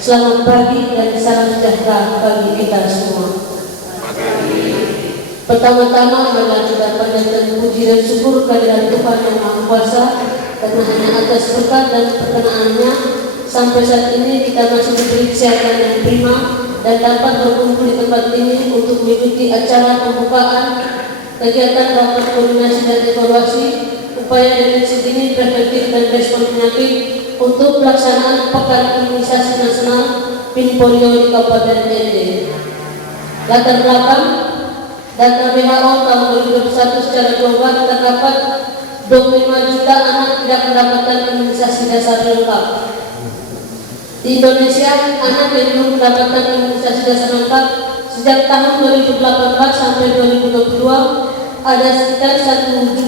Selamat pagi dan salam sejahtera bagi kita semua. Pertama-tama marilah kita panjatkan puji dan syukur kehadirat Tuhan yang Maha Kuasa, karena hanya atas berkat dan perkenanannya sampai saat ini kita masih diberi kesehatan yang prima dan dapat berkumpul di tempat ini untuk mengikuti acara pembukaan kegiatan rapat koordinasi dan evaluasi upaya deteksi dini, preventif dan respon penyakit untuk pelaksanaan Pekan Imunisasi Nasional PIN Polio di Kabupaten ND. Latar belakang, data WHO tahun 2021 secara global terdapat 25 juta anak tidak mendapatkan imunisasi dasar lengkap. Di Indonesia, anak yang belum mendapatkan imunisasi dasar lengkap sejak tahun 2018 sampai 2022 ada sekitar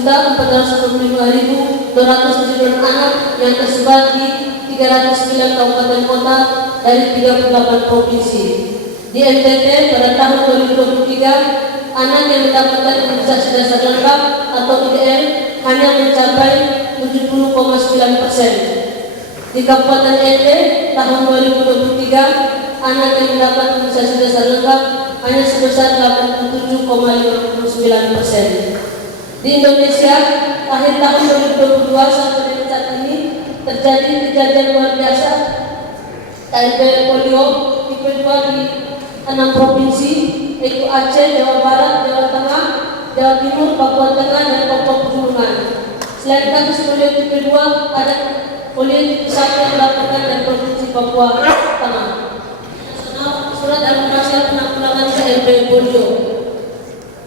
1.465.270 anak yang tersebar di 309 kabupaten kota dari 38 provinsi. Di NTT pada tahun 2023, anak yang mendapatkan imunisasi dasar lengkap atau IDL hanya mencapai 70,9%. Di Kabupaten ND tahun 2023, anak yang mendapat imunisasi dasar lengkap hanya sebesar 87,59%. Di Indonesia, akhir tahun 2022 sampai dengan saat ini terjadi kejadian luar biasa KLB polio tipe 2 di 6 provinsi, yaitu Aceh, Jawa Barat, Jawa Tengah, Jawa Timur, Papua Tengah, dan Papua Pegunungan. Selain kasus polio tipe 2, ada polio tipe 1 yang dilaporkan dari provinsi Papua Tengah. Surat Al-Masyarakat penanggulangan KLB polio.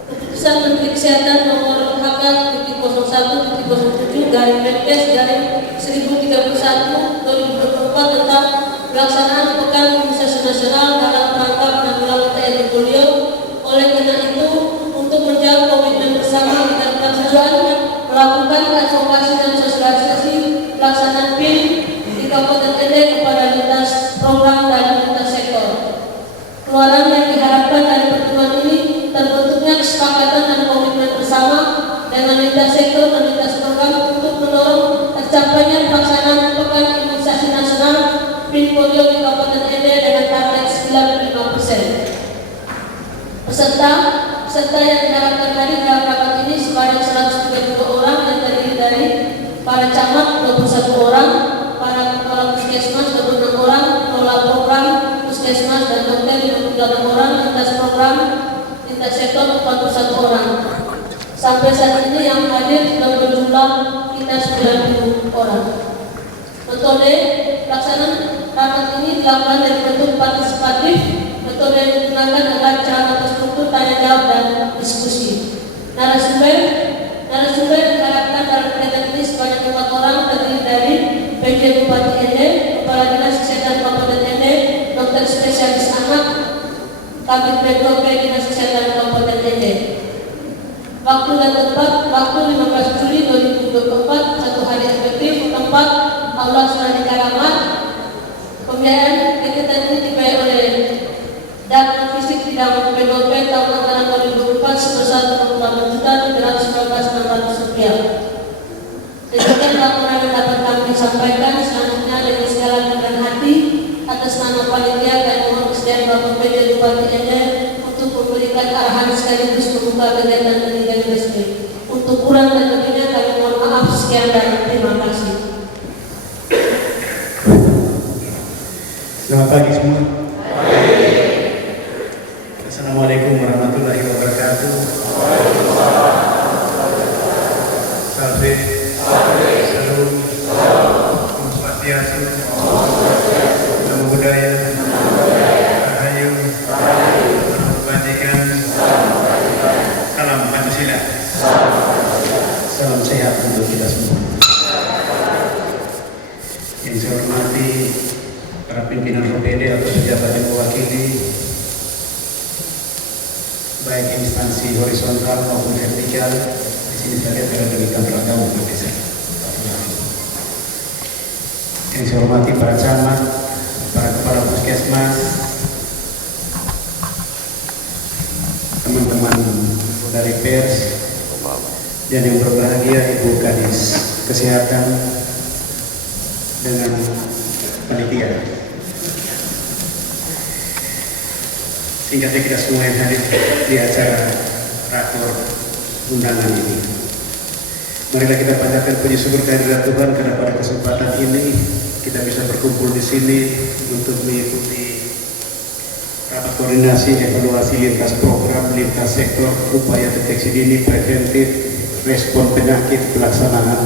Keputusan Menteri Kesehatan nomor HK-07/Menkes/1031/2024 tentang pelaksanaan Pekan Imunisasi Nasional dalam rangka penanggulangan KLB polio. Oleh karena itu, untuk menjawab komitmen bersama kita bertujuan melakukan advokasi dan sosialisasi pelaksanaan PIN di Kabupaten ND kepada lintas program dan lintas sektor. Keluaran yang diharapkan dari pertemuan ini terbentuknya kesepakatan dan komitmen bersama dengan lintas sektor dan lintas program untuk mendorong tercapainya pelaksanaan Pekan Imunisasi Nasional PIN polio di Kabupaten ND dengan target 95%. Peserta yang diharapkan hadir dalam rapat ini sebanyak 132 orang yang terdiri dari para camat 21 orang, para kepala puskesmas 26 orang, pengelola program puskesmas dan dokter 28 orang, lintas program, lintas sektor 41 orang. Sampai saat ini yang hadir sudah berjumlah sekitar 90 orang. Metode pelaksanaan rapat ini dilakukan dari bentuk partisipatif. Metode yang digunakan adalah cara terstruktur tanya jawab dan diskusi. Narasumber diharapkan dalam kegiatan ini sebanyak 4 orang terdiri dari PJ Bupati ND, Kepala Dinas Kesehatan Kabupaten ND, dokter spesialis anak, Kabid Medco Dinas Kesehatan Kabupaten ND. Waktu dan tempat, waktu 15 Juli 2024, 1 hari efektif, tempat Aula Sunani Karamat. Pembiayaan kegiatan ini dibayar oleh dana fisik bidang PDOP tahun anggaran 2024 sebesar Rp28.719.600. Demikian laporan yang dapat kami sampaikan. Selanjutnya dengan segala kerendahan hati atas nama panitia dan mohon kesediaan Bapak PJ Bupati ND untuk memberikan arahan sekaligus membuka kegiatan ini dengan resmi. Untuk kurang dan lebihnya kami mohon maaf. Sekian dan terima kasih. Selamat pagi semua. Assalamualaikum warahmatullahi wabarakatuh. Salve, salam, Om Swastiastu, Namo Buddhaya, Rahayu, Namo Kebajikan, Salam Pancasila. Salam sehat untuk kita semua. Yang saya hormati para pimpinan OPD atau pejabat yang mewakili baik instansi horizontal maupun vertikal. Di sini saya lihat dari kantor agama untuk desa. Yang saya hormati para camat, para kepala puskesmas, teman-teman dari pers, dan yang berbahagia Ibu Kadis Kesehatan dengan panitia. singkat kita semua yang hadir di acara rakor undangan ini. Marilah kita panjatkan puji syukur kehadirat Tuhan karena pada kesempatan ini kita bisa berkumpul di sini untuk mengikuti rapat koordinasi evaluasi lintas program, lintas sektor, upaya deteksi dini, preventif, respon penyakit, pelaksanaan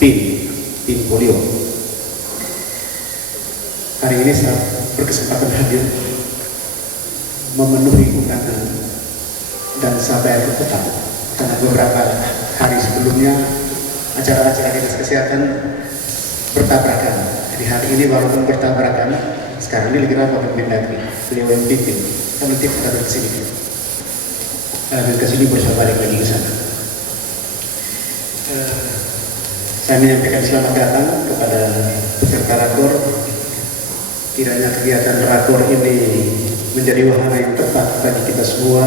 PIN polio. Hari ini saya berkesempatan hadir memenuhi undangan dan saya bayar utang karena beberapa hari sebelumnya acara-acara dinas kesehatan bertabrakan. Jadi hari ini walaupun bertabrakan, sekarang ini lagi rapat dengan Mendagri, beliau yang pimpin, kan nanti kita kesini dan kesini berusaha balik lagi ke sana. Saya menyampaikan selamat datang kepada peserta rakor. Kiranya kegiatan rakor ini menjadi wahana yang tepat bagi kita semua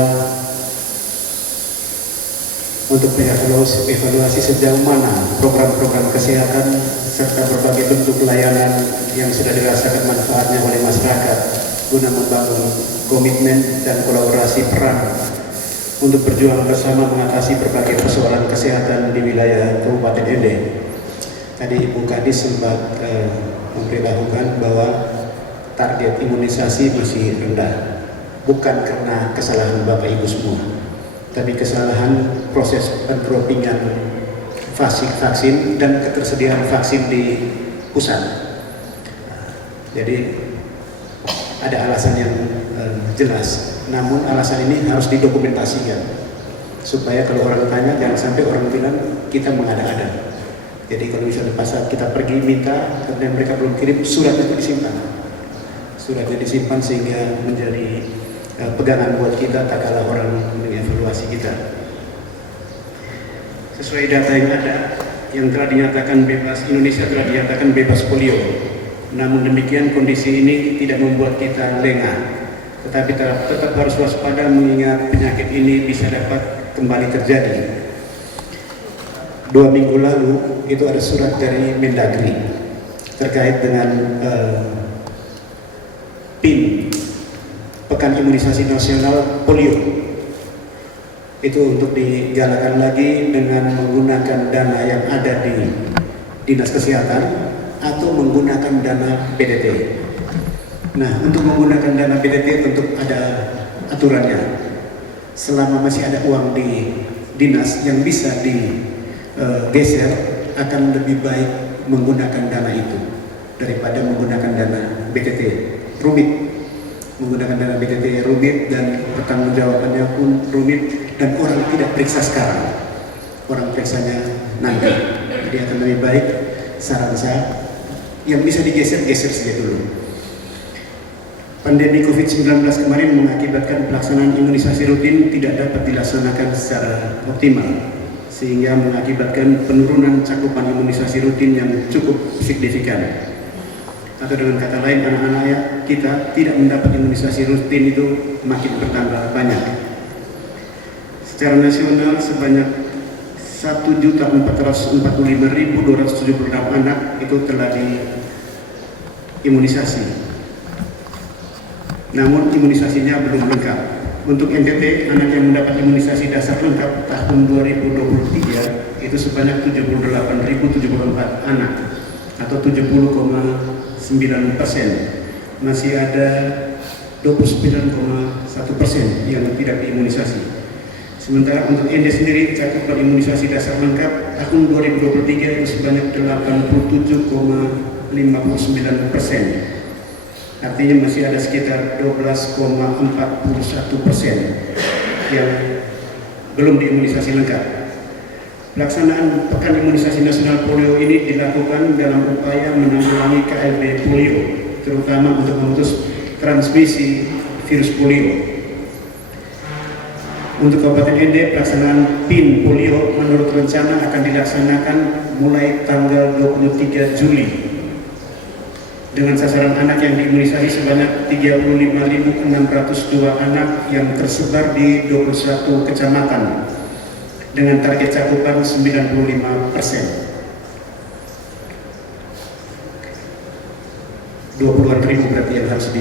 untuk evaluasi sejauh mana program-program kesehatan serta berbagai bentuk pelayanan yang sudah dirasakan manfaatnya oleh masyarakat guna membangun komitmen dan kolaborasi peran untuk berjuang bersama mengatasi berbagai persoalan kesehatan di wilayah Kabupaten Ende. Tadi Ibu Kadis sempat memberitahukan bahwa target imunisasi masih rendah, bukan karena kesalahan Bapak Ibu semua, tapi kesalahan proses pendropingan vaksin dan ketersediaan vaksin di pusat. Jadi ada alasan yang jelas, namun alasan ini harus didokumentasikan supaya kalau orang tanya jangan sampai orang bilang kita mengada-ada. Jadi kalau misalnya pas saat kita pergi minta kemudian mereka belum kirim, suratnya itu disimpan. Suratnya disimpan sehingga menjadi pegangan buat kita tak kalah orang mengevaluasi kita. Sesuai data yang ada, yang telah dinyatakan bebas, Indonesia telah dinyatakan bebas polio. Namun demikian kondisi ini tidak membuat kita lengah, tetapi tetap harus waspada mengingat penyakit ini bisa dapat kembali terjadi. 2 minggu lalu itu ada surat dari Mendagri terkait dengan PIN, Pekan Imunisasi Nasional Polio. Itu untuk digalakan lagi dengan menggunakan dana yang ada di Dinas Kesehatan atau menggunakan dana PDT. Nah, untuk menggunakan dana PDT tentu ada aturannya. Selama masih ada uang di dinas yang bisa digeser, akan lebih baik menggunakan dana itu daripada menggunakan dana BTT. Rumit, menggunakan dana BTT rumit dan pertanggungjawabannya pun rumit dan orang tidak periksa sekarang, orang periksanya nanti. Jadi akan lebih baik, saran saya, yang bisa digeser saja dulu. Pandemi COVID-19 kemarin mengakibatkan pelaksanaan imunisasi rutin tidak dapat dilaksanakan secara optimal, sehingga mengakibatkan penurunan cakupan imunisasi rutin yang cukup signifikan. Atau dengan kata lain, anak-anak kita tidak mendapat imunisasi rutin itu makin bertambah banyak. Secara nasional sebanyak 1.445.276 anak itu telah diimunisasi. Namun imunisasinya belum lengkap. Untuk NTT, anak yang mendapat imunisasi dasar lengkap tahun 2023 itu sebanyak 78.074 anak atau 70,9%. Masih ada 29,1% yang tidak diimunisasi. Sementara untuk ND sendiri cakupan imunisasi dasar lengkap tahun 2023 itu sebanyak 87,59%. Artinya masih ada sekitar 12,41% yang belum diimunisasi lengkap. Pelaksanaan Pekan Imunisasi Nasional Polio ini dilakukan dalam upaya menanggulangi KLB polio, terutama untuk memutus transmisi virus polio. Untuk Kabupaten Ende, pelaksanaan PIN polio menurut rencana akan dilaksanakan mulai tanggal 23 Juli dengan sasaran anak yang diimunisasi sebanyak 35.602 anak yang tersebar di 21 kecamatan dengan target cakupan 95%. 20-an ribu berarti yang harus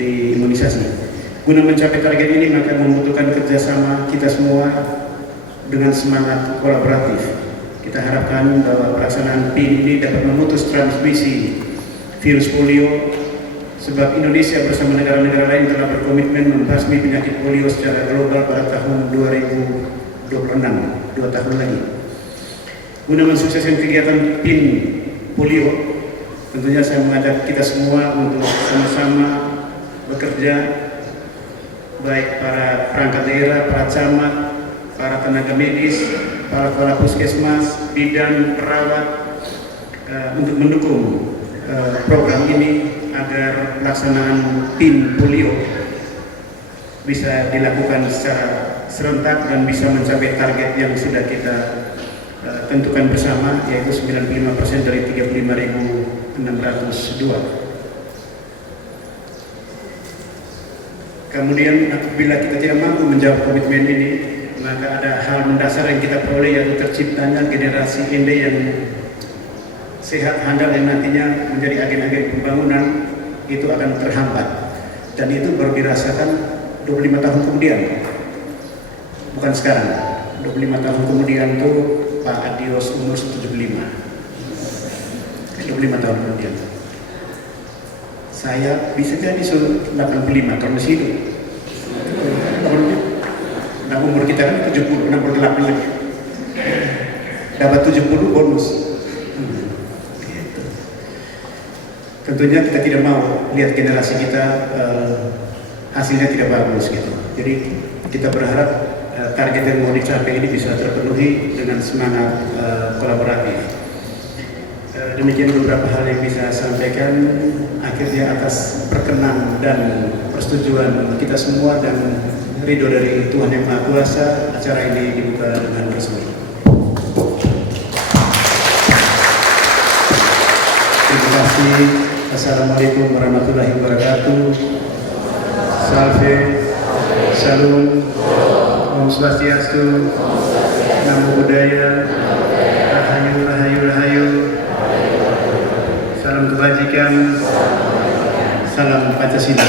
diimunisasi. Guna mencapai target ini maka membutuhkan kerjasama kita semua dengan semangat kolaboratif. Kita harapkan bahwa pelaksanaan PIN ini dapat memutus transmisi virus polio, sebab Indonesia bersama negara-negara lain telah berkomitmen membasmi penyakit polio secara global pada tahun 2026, 2 tahun lagi. Guna mensukseskan kegiatan PIN polio, tentunya saya mengajak kita semua untuk sama-sama bekerja, baik para perangkat daerah, para camat, para tenaga medis, para kepala puskesmas, bidan, perawat, untuk mendukung program ini agar pelaksanaan PIN polio bisa dilakukan secara serentak dan bisa mencapai target yang sudah kita tentukan bersama, yaitu 95% dari 35.602. Kemudian apabila kita tidak mampu menjawab komitmen ini, maka ada hal mendasar yang kita peroleh, yaitu terciptanya generasi Ende yang sehat, handal, yang nantinya menjadi agen-agen pembangunan itu akan terhambat, dan itu baru dirasakan 25 tahun kemudian, bukan sekarang. 25 tahun kemudian itu Pak Adios umur 75, 25 tahun kemudian. Saya bisa jadi 85 tahun masih hidup. Nah, umur kita kan 70, 68 lagi. Dapat 70 bonus. Gitu. Tentunya kita tidak mau lihat generasi kita hasilnya tidak bagus gitu. Jadi kita berharap target yang mau dicapai ini bisa terpenuhi dengan semangat kolaboratif. Demikian beberapa hal yang bisa saya sampaikan. Akhirnya atas perkenan dan persetujuan kita semua dan ridho dari Tuhan Yang Maha Kuasa, acara ini dibuka dengan resmi. Terima kasih. Assalamualaikum warahmatullahi wabarakatuh. Salve, Shalom, Om Swastiastu, Namo Buddhaya, Rahayu, Rahayu, Rahayu, Salam Kebajikan, Salam Pancasila.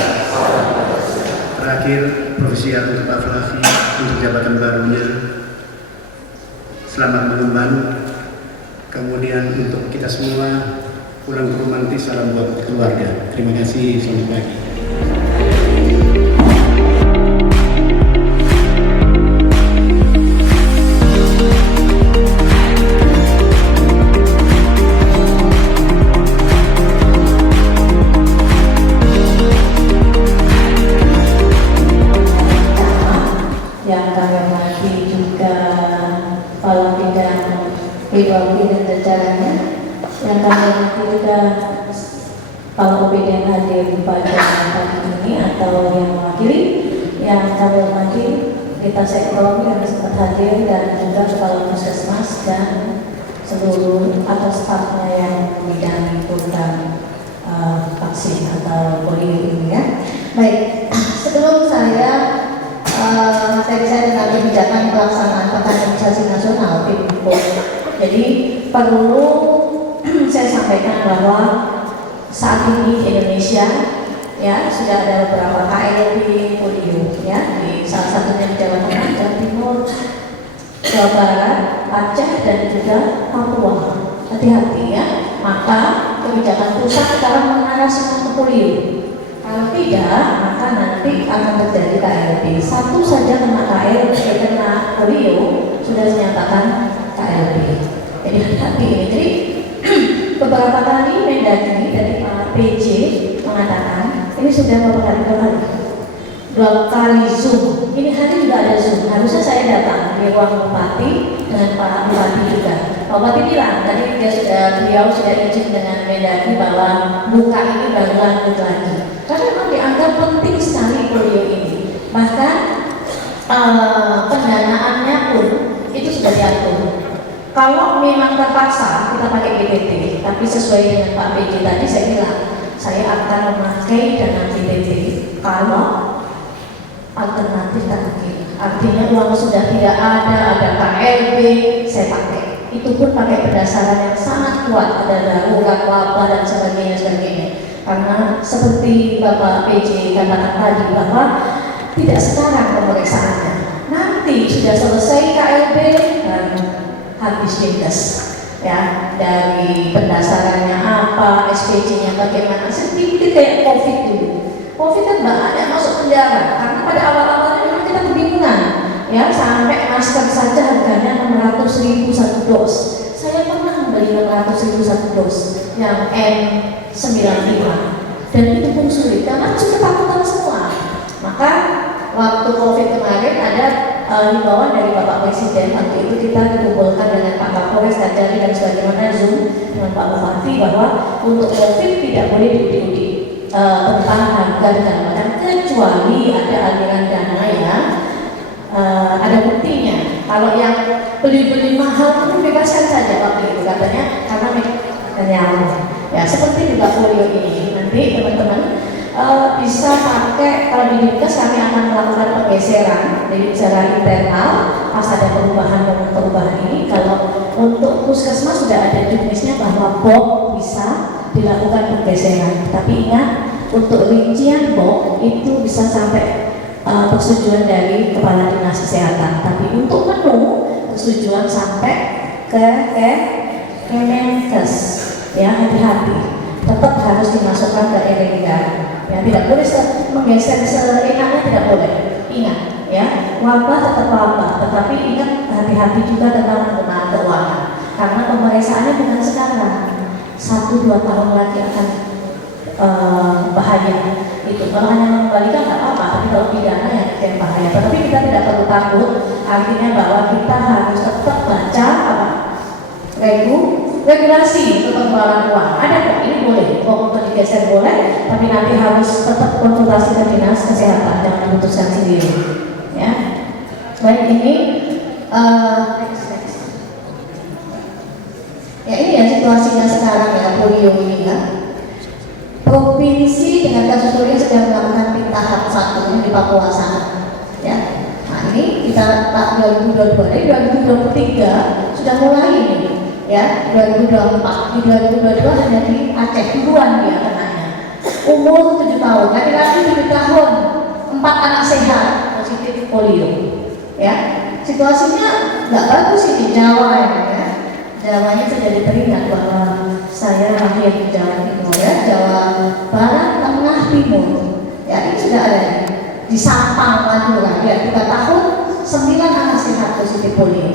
Terakhir, profesi untuk Pak Flavi untuk jabatan barunya. Selamat mengemban. Kemudian untuk kita semua pulang ke rumah nanti, salam buat keluarga. Terima kasih, selamat pagi. Yang kami hormati juga Kepala Bidang Pribadi dan jajarannya, yang kami hormati juga Kepala OPD yang hadir pada pagi ini atau yang mewakili, yang kami hormati Lintas Ekonomi yang sempat hadir, dan juga Kepala Puskesmas dan seluruh atau stafnya yang membidangi program vaksin atau polio ini ya. Baik, sebelum saya materi saya tentang kebijakan pelaksanaan pekan imunisasi nasional (PIMPO). Jadi perlu saya sampaikan bahwa saat ini di Indonesia ya sudah ada beberapa KLB polio ya, di salah satunya di Jawa Tengah, Jawa Timur, Jawa Barat, Aceh, dan juga Papua. Hati-hati ya, maka kebijakan pusat sekarang mengarah semua ke polio. Kalau tidak, maka nanti akan terjadi KLB. Satu saja kena KLB, kena polio sudah dinyatakan KLB. Jadi hati-hati ini. Jadi beberapa kali Mendagri dari Pak PJ mengatakan ini sudah beberapa kali Zoom. Ini hari juga ada Zoom. Harusnya saya datang di ruang Bupati dengan Pak Bupati juga. Pak Bupati bilang tadi beliau sudah izin dengan Mendagri bahwa buka ini baru lanjut lagi. Karena memang dianggap penting sekali polio ini. Bahkan pendanaannya pun itu sudah diatur. Kalau memang terpaksa kita pakai BPT, tapi sesuai dengan Pak PJ tadi saya bilang saya akan memakai dana BPT kalau alternatif terakhir. Artinya uang sudah tidak ada KLB, saya pakai. itu pun pakai pendasaran yang sangat kuat, ada darurat, wabah dan sebagainya. Karena seperti Bapak PJ katakan tadi bahwa tidak sekarang pemeriksaannya, nanti sudah selesai KLB dan habis dinkes. Ya, dari pendasarannya apa, SPC-nya bagaimana, sedikit kayak COVID dulu. COVID kan banyak masuk penjara karena pada awal-awalnya memang kita kebingungan, ya, sampai masker saja harganya 600.000 satu dos. Saya pernah membeli 600.000 satu dos yang N95 dan itu pun sulit karena sudah takutan semua. Maka waktu COVID kemarin ada himbauan dari Bapak Presiden. Waktu itu kita dikumpulkan dengan Pak Kapolres, Kajari dan sebagaimana Zoom dengan Pak Bupati bahwa untuk COVID tidak boleh diuji tentang harga dan macam, kecuali ada aliran dana yang ada buktinya. Kalau yang beli-beli mahal itu bebaskan saja waktu itu katanya karena nyaman. Ya seperti juga polio ini nanti teman-teman bisa pakai, kalau di dinkes kami akan melakukan penggeseran dari secara internal pas ada perubahan ini. Kalau untuk puskesmas sudah ada jenisnya bahwa BOK bisa dilakukan penggeseran, tapi ingat untuk rincian BOK itu bisa sampai persetujuan dari Kepala Dinas Kesehatan, tapi untuk menu persetujuan sampai ke Kemenkes. Ya, hati-hati, tetap harus dimasukkan ke RDA. Ya, tidak boleh menggeser seenaknya, tidak boleh. Ingat, ya, wabah tetap wabah, tetapi ingat hati-hati juga tentang penggunaan keuangan. Karena pemeriksaannya bukan sekarang, 1-2 tahun lagi akan bahaya. Itu kalau hanya mengembalikan nggak apa-apa, tapi kalau pidana yang bahaya. Tetapi kita tidak perlu takut, artinya bahwa kita harus tetap baca apa regulasi untuk pengeluaran uang. Ada kok, ini boleh, kok untuk digeser boleh, tapi nanti harus tetap konsultasi ke dinas kesehatan, jangan diputuskan sendiri. Ya, baik ini, ya ini ya situasinya sekarang ya polio ini ya. Provinsi dengan kasus polio sedang melakukan tahap 1 di Papua sana. Ya, nah ini kita 2022, 2023 sudah mulai ini. Ya, 2024, di 2022 hanya di Aceh duluan dia kenanya. Umur 7 tahun, laki-laki 7 tahun, 4 anak sehat positif polio. Ya, situasinya nggak bagus ini Jawa ya. Jawanya saya jadi teringat bahwa saya lahir di Jawa Timur ya, Jawa Barat, Tengah, Timur. Ya, ini sudah ada di Sampang, Madura. Ya, 3 tahun, 9 anak sehat positif polio.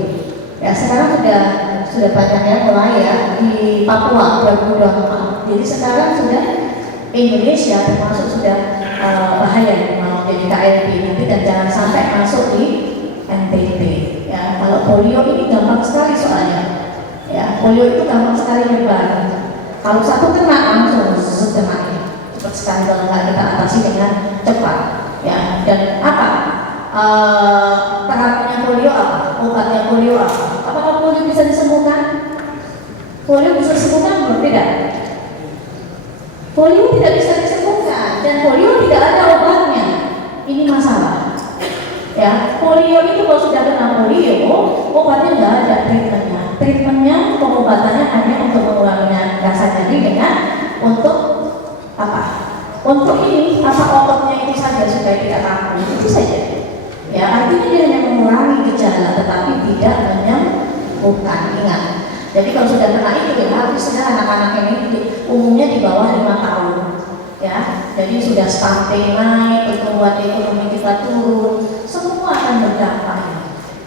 Ya, sekarang sudah banyak ya mulai ya di Papua 2024. Jadi sekarang sudah Indonesia termasuk sudah bahaya mau jadi KLB nanti dan jangan sampai masuk di NTT. Ya, kalau polio ini gampang sekali soalnya. Ya, polio itu gampang sekali menyebar. Kalau satu kena langsung kena cepat sekali kalau nggak kita atasi dengan cepat. Ya, dan apa? Terapinya polio apa? Obatnya polio apa? Apakah polio bisa disembuhkan? Polio bisa disembuhkan belum? Tidak. Polio tidak bisa disembuhkan dan polio tidak ada obatnya. Ini masalah. Ya, polio itu kalau sudah kena polio, obatnya nggak ada treatmentnya. Treatmentnya, pengobatannya hanya untuk mengurangi rasa nyeri dengan untuk apa? Untuk ini apa obatnya itu saja supaya tidak kaku, itu saja. Ya, artinya dia hanya mengurangi gejala tetapi tidak menyembuhkan. Ingat. Jadi kalau sudah kena itu ya habisnya anak-anak ini umumnya di bawah 5 tahun. Ya, jadi sudah stunting naik, pertumbuhan ekonomi kita turun, semua akan berdampak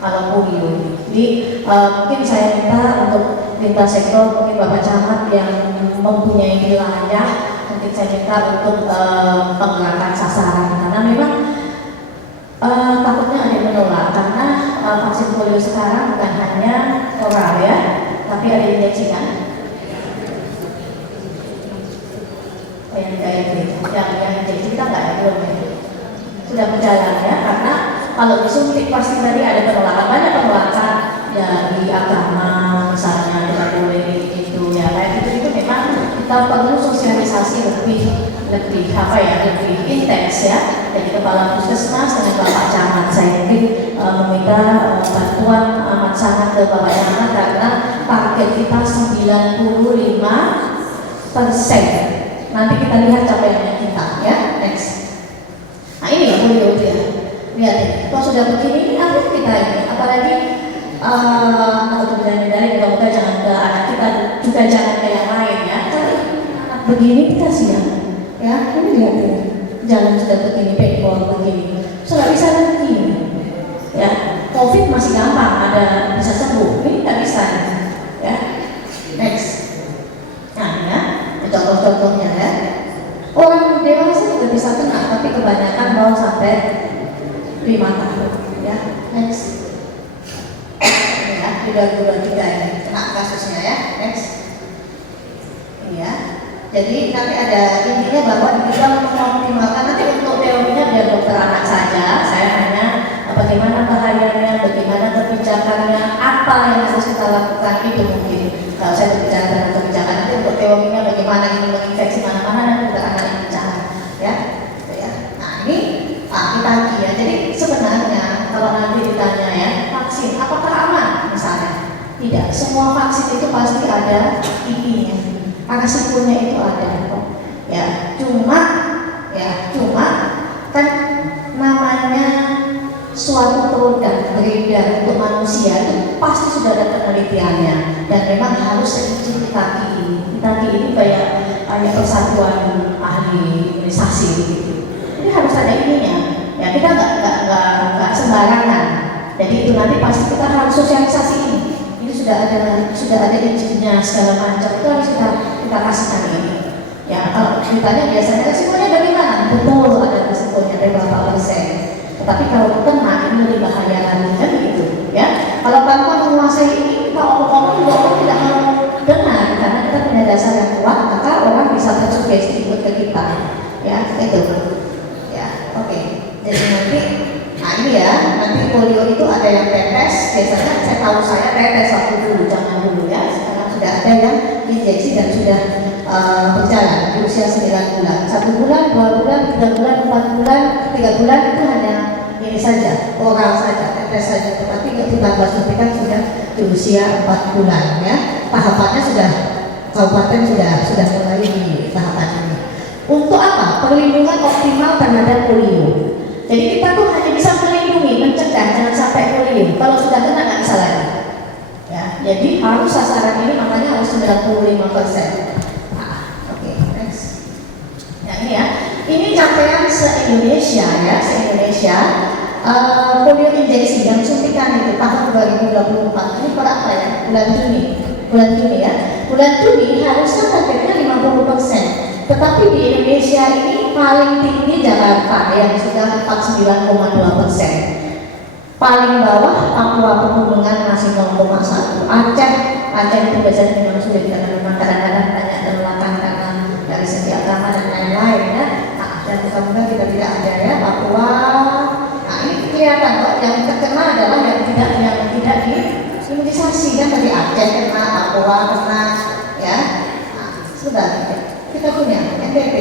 kalau polio. Jadi mungkin saya minta untuk lintas sektor, mungkin Bapak Camat yang mempunyai wilayah, mungkin saya minta untuk penggerakan sasaran karena memang takutnya ada yang menolak karena vaksin polio sekarang bukan hanya oral ya, tapi ada injeksi kan? Oh yang injeksi kita nggak ada belum ya? Sudah berjalan ya, karena kalau disuntik pasti tadi ada penolakan, banyak penolakan dari agama misalnya tidak boleh itu ya kayak gitu itu memang kita perlu sosialisasi lebih apa ya lebih intens next ya. Jadi kepala puskesmas dengan Bapak Camat, saya mungkin meminta bantuan amat sangat ke Bapak Camat karena target kita 95%. Nanti kita lihat capaiannya kita ya. Next. Nah ini ya polio ya. Lihat ya, kalau sudah begini apa kita ini, apalagi untuk dari moga-moga jangan ke anak kita, juga jangan ke yang lain ya. Tapi anak begini kita siap ya. Ini lihat ya, jalan sudah begini, pekor begini, sudah bisa lagi ya. COVID masih gampang, ada bisa sembuh, ini nggak bisa ya. Next. Nah ya, contoh-contohnya ya. Orang dewasa juga bisa kena, tapi kebanyakan mau sampai 5 tahun ya. Next. Ya, sudah 3 ini kena kasusnya ya. Next. Iya. Jadi nanti ada intinya bahwa kita mengoptimalkan nanti untuk teorinya biar dokter anak saja. Saya hanya bagaimana bahayanya, bagaimana kebijakannya, apa yang harus kita lakukan itu mungkin. Kalau saya berbicara tentang kebijakan nanti untuk teorinya bagaimana ini menginfeksi mana-mana nanti dokter anak yang bicara ya. Gitu ya. Nah ini kita lagi ya. Jadi sebenarnya kalau nanti ditanya ya vaksin apakah aman misalnya, tidak semua vaksin itu pasti ada kipinya, resikonya itu ada ya. Cuma kan namanya suatu produk beredar untuk manusia itu pasti sudah ada penelitiannya dan memang harus seizin kita ini kayak persatuan ahli imunisasi gitu. Ini harus ada ininya ya, kita nggak sembarangan. Jadi itu nanti pasti kita harus sosialisasi ini sudah ada izinnya segala macam, itu harus kita kasihkan ini ya. Kalau ditanya biasanya resikonya bagaimana, betul ada resikonya dari berapa persen, tetapi kalau kena ini lebih bahaya lagi kan gitu ya. Kalau tanpa menguasai ini kita omong-omong juga orang tidak mau dengar karena kita punya dasar yang kuat, maka orang bisa tersugesti ikut ke kita ya itu ya. Oke. Jadi nanti ini ya, nanti polio itu ada yang tetes, biasanya saya tetes waktu dulu, jangan dulu ya. Sekarang sudah ada yang injeksi dan sudah berjalan di usia 9 bulan, 1 bulan, 2 bulan, 3 bulan, 4 bulan, 3 bulan itu hanya ini saja, oral saja, tetes saja. Tetapi ditambah suntikan sudah di usia 4 bulan ya. Tahapannya sudah kabupaten sudah mulai di tahapan ini. Untuk apa? Perlindungan optimal terhadap polio. Jadi kita tuh hanya bisa melindungi, mencegah jangan sampai polio. Kalau sudah kena nggak bisa lagi. Ya, jadi harus sasaran ini makanya harus 95%. Oke, next. Ya ini ya, ini capaian se-Indonesia ya, se-Indonesia. Polio injeksi dan suntikan itu tahun 2024 ini berapa ya? Bulan Juni ya. Bulan Juni harusnya targetnya 50%. Tetapi di Indonesia ini paling tinggi Jakarta yang sudah 49,2%. Paling bawah Papua Pegunungan masih 0,1. Aceh itu biasanya memang sudah kita memang kadang-kadang banyak penolakan karena dari segi agama dan lain-lain ya. Nah, dan mudah-mudahan kita tidak ada ya Papua. Nah ini kelihatan kok yang terkena adalah yang tidak diimunisasi kan, dari Aceh kena, Papua kena ya. Nah, sudah kita punya NTT.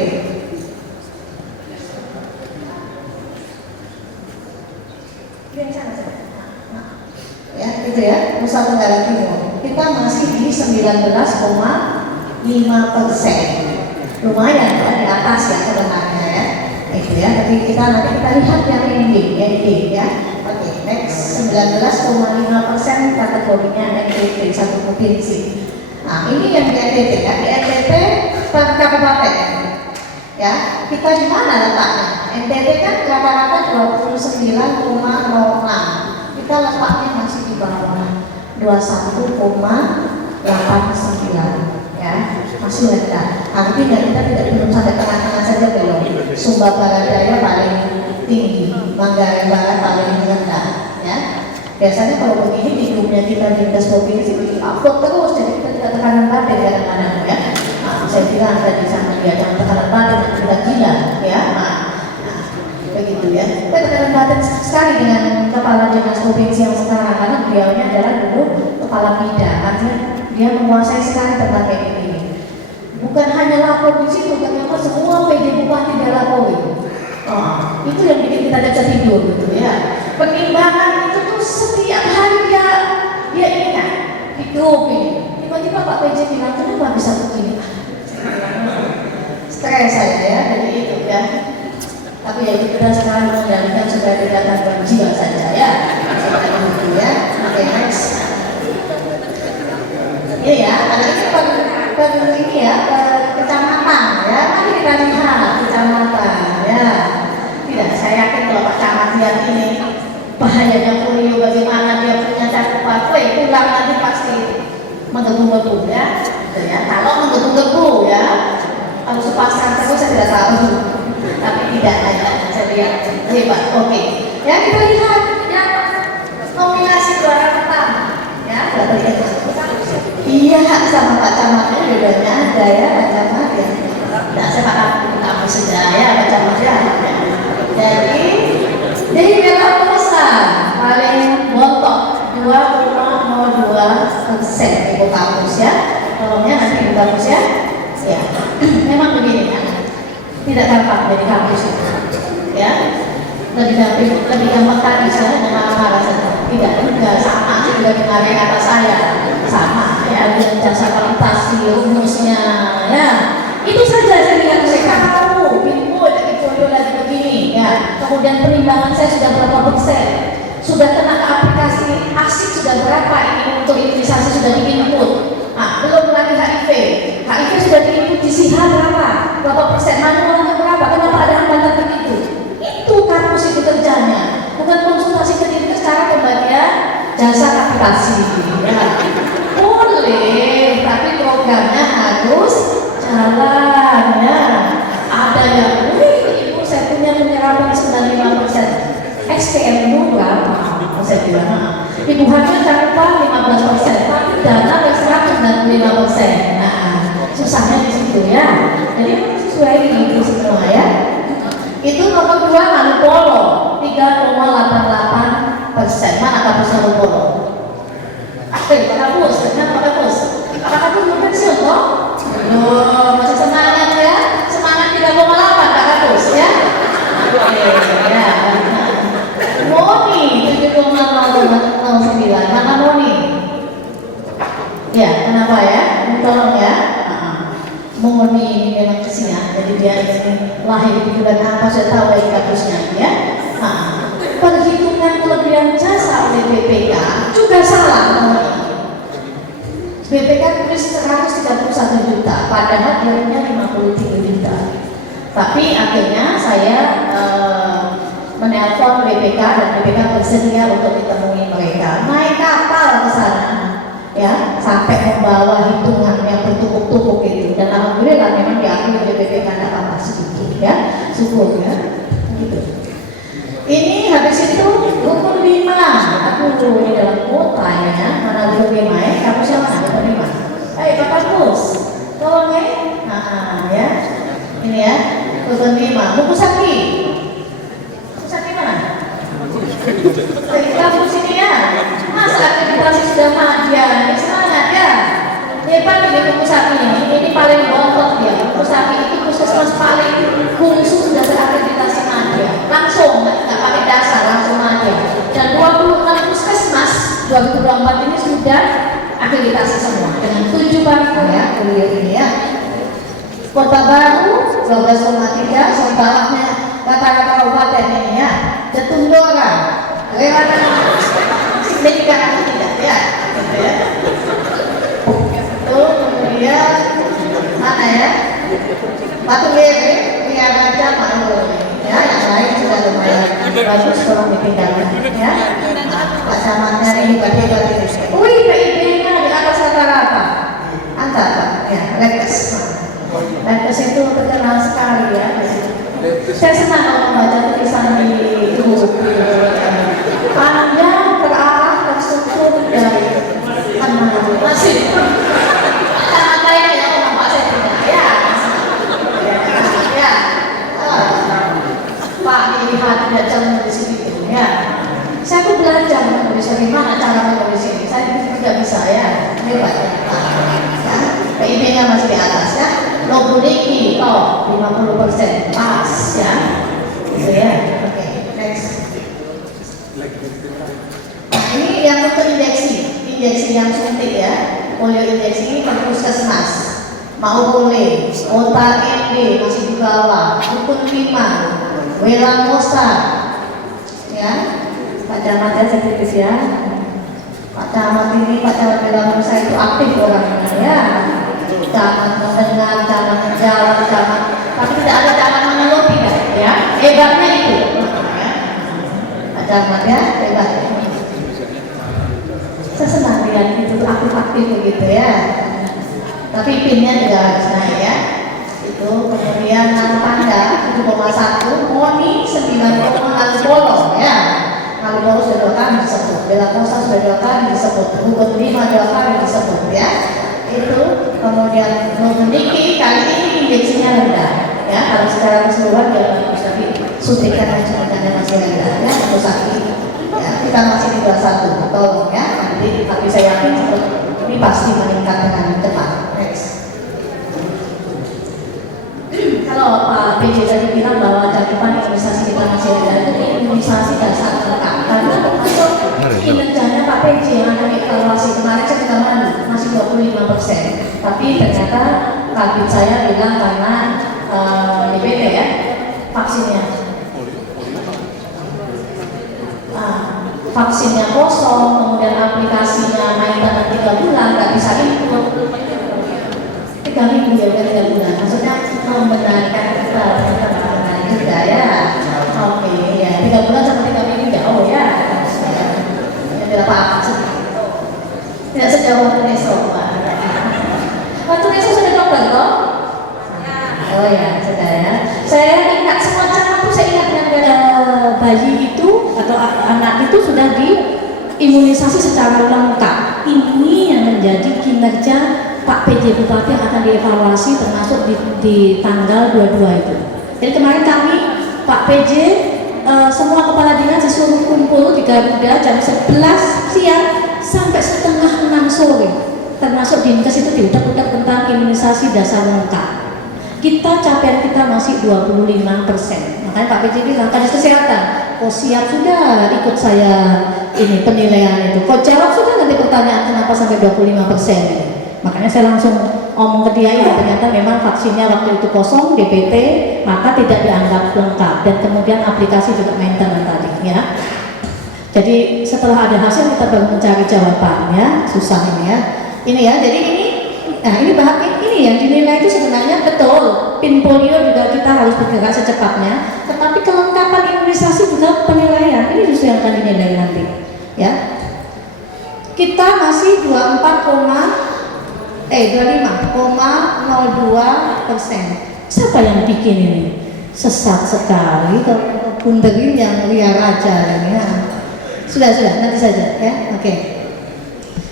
Ya, gitu ya, Nusa Tenggara Timur. Kita masih di 19,5%. Lumayan ya, di atas ya sebenarnya ya. Itu ya, tapi nanti kita lihat yang ini ya. Oke, next 19,5% kategorinya NTT satu provinsi. Nah, ini yang di NTT ya, di NTT per kabupaten ya. Kita di mana letaknya? NTT kan rata-rata 29,06. Kita letaknya masih di bawah 21,89 ya, masih rendah. Artinya kita belum sampai tengah-tengah saja belum. Sumba Barat Daya paling tinggi, Manggarai Barat paling rendah ya. Biasanya kalau begini di grupnya kita di lintas provinsi upload terus, jadi kita tidak tekanan batin kadang-kadang ya. Saya bilang tadi sama dia jangan tekanan batin, kita gila ya. Begitu ya. Kita tekanan batin sekali dengan kepala dinas provinsi yang sekarang karena beliaunya adalah dulu kepala bidang, artinya dia menguasai sekali tentang kayak ini. Bukan hanya lapor di situ, ternyata semua PJ Bupati dia lapori. ya. Tapi ya kita sekarang mengendalikan supaya tidak gangguan jiwa saja ya. Ya, oke next. Ini ya, ada ini ya, kecamatan ya. Mari kita lihat kecamatan ya. Tidak, saya yakin kalau Pak Camat lihat ini bahayanya polio, bagaimana dia punya cakupan, pulang nanti pasti menggebu-gebu ya. Gitu ya. Kalau menggebu-gebu ya, kalau sepasang terus saya tidak tahu, tapi tidak ada. Saya lihat hebat. Oke, ya kita lihat ya nominasi juara pertama ya. Iya, sama Pak Camatnya bedanya ada ya, Pak Camat ya. Nah, saya Pak Camat saja ya, Pak Camat ya. Jadi Bella Rosa paling bontok 2,02% Ibu kampus ya. Tolongnya nanti Ibu kampus ya. Ya, memang begini kan. Tidak gampang jadi kampus itu. Ya, lebih gampang tadi saya dengan marah saja. Tidak sama juga dengan yang atas saya. Sama ya, dengan jasa kualitas rumusnya ya. Itu saja jadi yang saya tahu. Lagi begini ya. Kemudian perimbangan saya sudah berapa persen, sudah kena ke aplikasi asik sudah berapa ini untuk imunisasi sudah di-input. Nah, belum lagi HIV sudah di-input di SIHA berapa persen, manualnya berapa, kenapa ada hambatan begitu? Itu kampus itu kerjanya, bukan konsultasi klinik secara pembagian jasa kapitasi ya. Boleh, tapi programnya harus jalan ya. Ada yang saya punya penyerapan 95%, SPM itu berapa? Saya bilang, ibu hamil cakupan 15%, tapi dana berserap 95%. Nah, susahnya di situ ya. Jadi sesuai itu semua ya. Itu nomor 2 Manupolo 3,88%. Mana kampus Manupolo? Pak Kapus, kenapa Pak Kapus? Pak Kapus belum pensiun toh? Belum, masih semangat ya. Semangat 3,8 Pak Kapus ya. Ya. Moni 7,09. Mana Moni? Ya, kenapa ya? Tolong ya. Moni ini memang kesian, jadi dia ini lahir di bulan apa saya tahu dari kampusnya ya. Perhitungan kelebihan jasa oleh BPK juga salah. BPK tulis 131 juta, padahal dia punya 53 juta. Tapi akhirnya saya menelpon BPK dan BPK bersedia untuk ditemui mereka. Naik kapal ke sana, ya, sampai membawa hitungan yang bertumpuk-tumpuk itu. Dan alhamdulillah memang diakui oleh BPK ada apa segitu, ya, syukur ya. Gitu. Ini habis itu hukum 5. Aku ini dalam kota ya, mana hukum 5 ya? Kampusnya mana hukum 5? Pak Kampus, tolong ya. Nah, ya, ini ya. Hukum 5, buku Saki. Buku Saki mana? Dari kampus ini ya. Masa akreditasi sudah madia, ini semangat ya. Hebat ini buku Saki ini paling bontot dia. Buku Saki itu puskesmas paling khusus sudah terakreditasi madia. Langsung, nggak pakai dasar, langsung madia. Dan 26 puskesmas 2024 ini sudah akreditasi semua dengan 7 bangku ya, kuliah ini ya. Kota Baru 12,3, sebaliknya kata-kata kabupaten ini ya. Jatundora, bagaimana? Signifikan atau tidak ya? Itu kemudian mana ya? Batu Lele, Ria Raja, Manur ya, yang lain sudah lumayan bagus, tolong ditinggalkan ya. Pak Camatnya ini hebat-hebat ini. Wih, PIB-nya di atas rata-rata. Antara ya, Lekes. Lekes itu terkenal sekali ya. Saya senang kalau membaca tulisan di grup. Panjang, terarah, terstruktur dari masih. Sama saya ya, orang Pak saya tidak ya. Ya. Pak dilihat tidak jangan di sini ya. Saya pun belajar menulis dari mana cara menulis ini. Saya tidak bisa ya. Hebat ya. PIB-nya masih di atas ya. Lobuliki, 50% pas ya. Gitu ya. Oke, next. Nah, ini yang untuk injeksi yang suntik ya. Polio injeksi ini per puskesmas. Mau boleh, kota ND masih di bawah, rukun 5, Welamosa, ya, Pak Camat ya, sekaligus ya. Pak Camat ini, Pak Camat Welamosa itu aktif orangnya ya. Camat mendengar, camat menjawab, camat, tapi tidak ada camat mengeluh tidak, ya. Hebatnya itu, ya. Pak Camat ya, hebat. Saya senang lihat itu aktif-aktif begitu ya. Tapi pinnya juga harus naik ya. Itu kemudian Tanda 7,1, Moni 9,0 Ngalibolo ya. Ngalibolo sudah 2 kali disebut, Welamosa sudah 2 kali disebut, Rukun 5 2 kali disebut ya. Itu kemudian memiliki kali ini indeksnya rendah ya. Kalau secara keseluruhan dia bisa disuntikan dan suntikannya masih rendah ya. Untuk saat ini ya, kita masih di 21, tolong ya. Tapi saya yakin ini pasti meningkat dengan cepat. Next. Kalau Pak PJ tadi bilang bahwa cakupan imunisasi kita masih rendah, itu imunisasi dasar lengkap. Karena termasuk kinerjanya Pak PJ yang ada evaluasi kemarin saya ketahuan masih 25%. Tapi ternyata kabin saya bilang karena DPT ya vaksinnya. Vaksinnya kosong, kemudian aplikasinya mainan 3 bulan, nggak bisa input 3 minggu ya, 3 bulan. Maksudnya membenarkan kita benar juga ya. Oke ya, 3 bulan sama 3 minggu jauh ya. Tidak apa-apa sih. Tidak sejauh waktu besok Pak. Waktu besok sudah dokter toh? Oh ya, sudah ya. Saya ingat semua camat itu, saya ingat dengan bayi itu atau anak itu sudah diimunisasi secara lengkap. Ini yang menjadi kinerja Pak PJ Bupati yang akan dievaluasi termasuk di tanggal 22 itu. Jadi kemarin kami Pak PJ semua kepala dinas disuruh kumpul di Garuda jam 11 siang sampai setengah 6 sore. Termasuk Dinkes itu diutak-utak tentang imunisasi dasar lengkap. Kita capaian kita masih 25%. Makanya Pak PJ bilang Dinas Kesehatan, oh siap sudah ikut saya ini penilaian itu. Kok jawab sudah nanti pertanyaan kenapa sampai 25%. Makanya saya langsung ngomong ke dia ya, ternyata memang vaksinnya waktu itu kosong DPT, maka tidak dianggap lengkap dan kemudian aplikasi juga maintenance tadi ya. Jadi setelah ada hasil kita baru mencari jawabannya, susah ini ya. Ini ya, jadi ini nah ini bahan ini yang dinilai itu sebenarnya betul. Pin polio juga kita harus bergerak secepatnya, tetapi kelengkapan imunisasi juga penilaian ini justru yang akan dinilai nanti ya. Kita masih 25,02%. Siapa yang bikin ini? Sesat sekali kalau bunderin yang liar aja ini ya. Sudah nanti saja ya. Oke.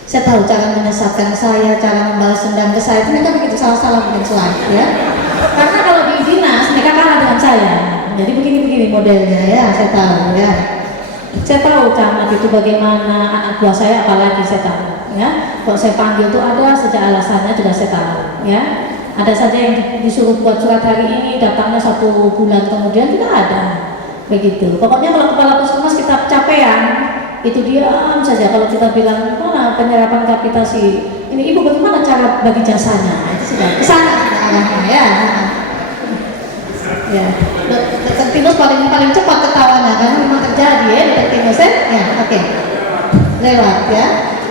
Saya tahu cara menyesatkan saya, cara membalas dendam ke saya, mereka begitu salah-salah bikin slide ya. Karena kalau di dinas mereka kalah dengan saya. Jadi begini modelnya ya, saya tahu ya. Saya tahu camat itu bagaimana, anak buah saya apalagi saya tahu ya. Kalau saya panggil itu ada sejak alasannya juga saya tahu ya. Ada saja yang disuruh buat surat hari ini, datangnya 1 bulan kemudian tidak ada. Begitu. Pokoknya kalau kepala puskesmas kita capaian, itu diam saja. Kalau kita bilang mana penyerapan kapitasi ini ibu bagaimana cara bagi jasanya, itu sudah kesana arahnya ya. Ya, Dr. Tinus paling cepat ketawanya karena memang terjadi ya Dr. Tinus ya. Oke. Lewat ya.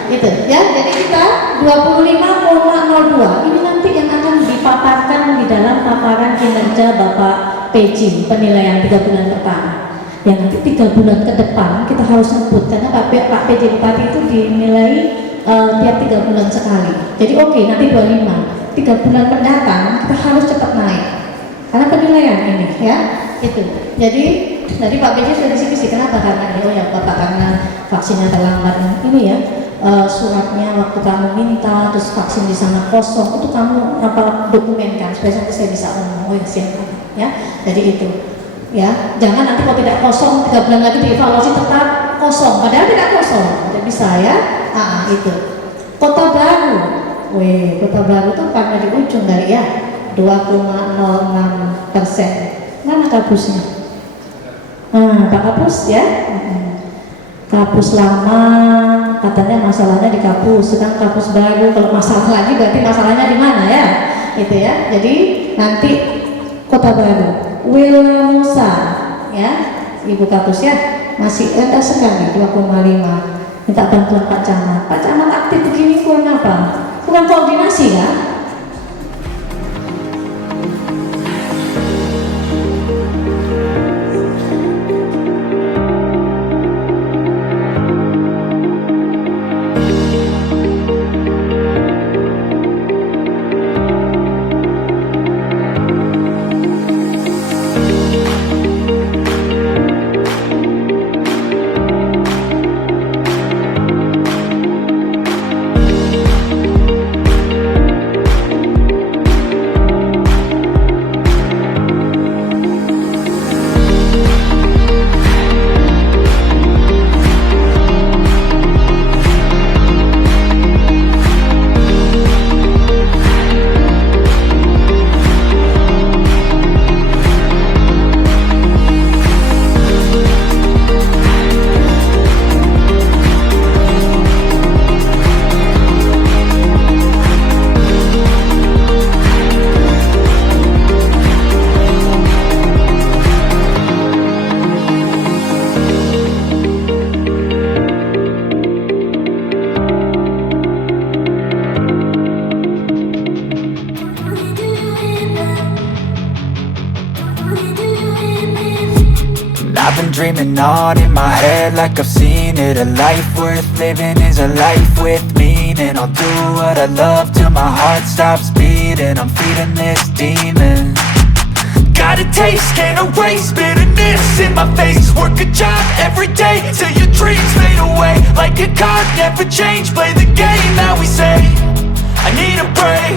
Itu ya. Jadi kita 25,02 ini nanti yang akan dipaparkan di dalam paparan kinerja Bapak PJ penilaian 3 bulan pertama. Yang nanti 3 bulan ke depan kita harus sebut karena Pak PJ Bupati itu dinilai tiap 3 bulan sekali. Jadi oke, nanti 25, 3 bulan mendatang kita harus cepat naik karena penilaian ini ya itu. Jadi Pak PJ sudah diskusi kenapa, karena oh ya Bapak karena vaksinnya terlambat ini ya. Suratnya waktu kamu minta terus vaksin di sana kosong itu kamu apa dokumenkan supaya nanti saya bisa ngomong. Oh ya siap ya. Jadi itu ya, jangan nanti kalau tidak kosong 3 bulan lagi dievaluasi tetap kosong, padahal tidak kosong, tidak bisa ya. Itu Kota Baru, Kota Baru tuh karena di ujung dari ya 2,06%. Mana kapusnya? Pak Kapus ya. Kapus lama katanya masalahnya di kapus, sedang kapus baru kalau masalah lagi berarti masalahnya di mana ya? Itu ya. Jadi nanti Kota Baru, Wilamusa, ya, Ibu Kapus ya, masih rendah sekali 2,5. Minta bantuan Pak Camat. Pak Camat aktif begini kurang apa? Kurang koordinasi ya? I've been dreaming on in my head like I've seen it. A life worth living is a life with meaning. I'll do what I love till my heart stops beating. I'm feeding this demon. Got a taste, can't erase bitterness in my face. Work a job every day till your dreams fade away. Like a card, never change, play the game that we say. I need a break,